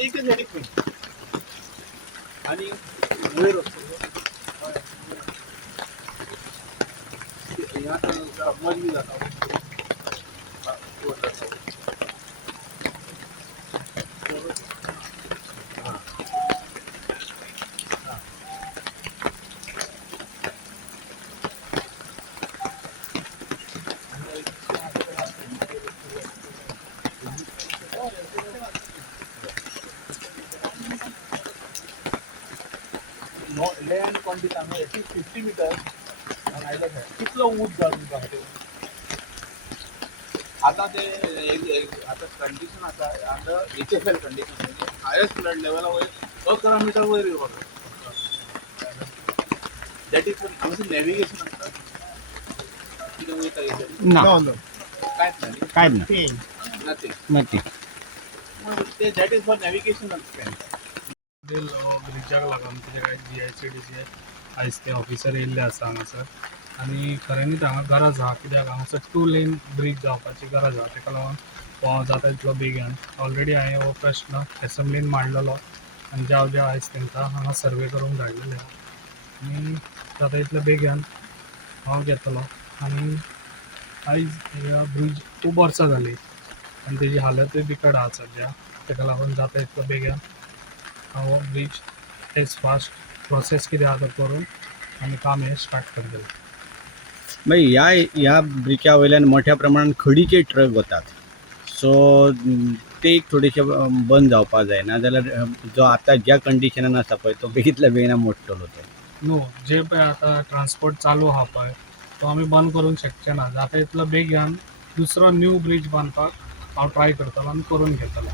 एकच हेडिंग नाही आणि वयर असतो मजली जाता लँड क्वांटिटी आम्ही 50 मीटर कितलं ऊस जाऊन राहते आता ते आता कंडिशन आता अंडर HFL कंडिशन म्हणजे हायेस्ट फ्लड लेवलवर 11 मीटर वयर दॅट इज आमचं नॅव्हिगेशन असतं काय नाही ते दॅट इज फॉर नॅव्हिगेशन ब्रिजाक लागून तुझे काय GICDC आयज ते ऑफिसर येयल्ले आसा हांगासर आनी खऱ्यांनीच हांगा गरज आहा कित्याक हांगासर 2 लेन ब्रिज जावपाची गरज आहा तेका लागून हो जाता तितलो बेगीन ऑलरेडी हांवें हो प्रश्न एसेंब्लीन मांडलेलो आनी ज्या आयज तेंकां हांगा सर्वे करून धाडलेले आहा आनी जाता तितलो बेगीन हांव घेतलो आनी आयज ह्या ब्रिज खूब वर्सां जाली आनी तेजी हालतूय बिकट आहा सद्या तेका लागून जाता तितलो बेगीन हांव ब्रिज एज फास्ट प्रोसेस कितें आहा तो करून आनी काम हें स्टार्ट करतले. मागीर ह्या ब्रिजा वयल्यान मोठ्या प्रमाणात खडीचे ट्रक वतात सो ते एक थोडेशे बंद जावपाक जाय ना जाल्यार जो आतां ज्या कंडिशनान आसा पळय तो बेगींतल्या बेगीन मोडटलो तो न्हू जे पळय आतां ट्रान्सपोर्ट चालू आहा पळय तो आमी बंद करूंक शकचे ना जाता तितलो बेगीन दुसरो न्यू ब्रिज बांदपाक हांव ट्राय करतलो आनी करून घेतलो.